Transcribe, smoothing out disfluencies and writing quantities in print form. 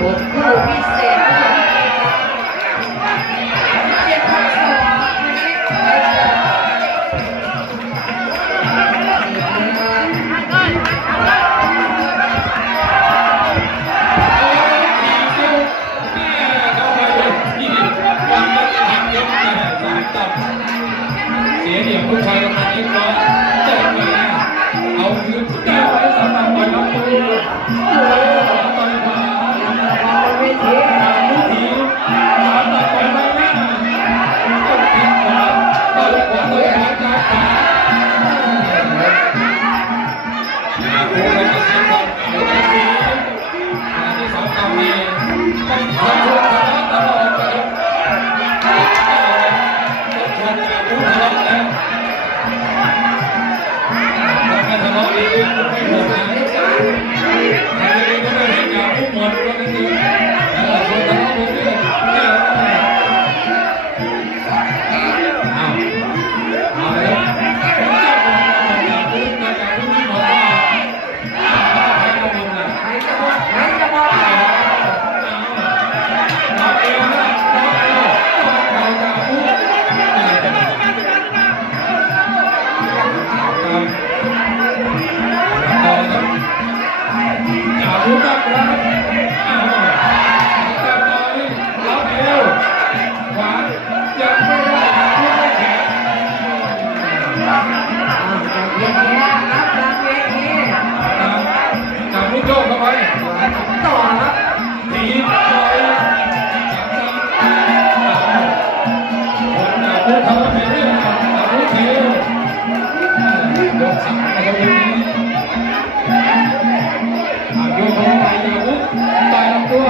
คู่พิเศษเสียเดี่ยวผู้ชายประมาณนี้ก็จะมาเอาคืนได้ไว้สำหรับปล่อยน้ำตัวโอ้ต่อยขวาเวทีลูกทีขวาต่อยไปหน้าต้องทิ้งขวาต่อยขวาต่อยขวาจากขวาผู้เราจะเสียก่อนเดี๋ยวจะมีที่สองเก่าเนี่ยต้องทำทุกขณะตลอดไปทะเลาะเองไม่หมดนะใครจะก็ไม่เห็นอย่างผู้หมดก็นั่นเองส่วนทะเลาะเรื่องเอาเลยใครจะหมดใครจะหมดรู้จักครับแต่ตอนนี้เราเอวขวายังไม่ได้พูดไม่แข็งเวทีครับหลังเวทีจับลูกโยกเข้าไปต่อครับตีต่อยจับคนผู้ทำเป็นเรื่องจับลูกเทวยกสั่งในตรงนี้โยกเข้าไปอย่าวุ้บตายลำตัว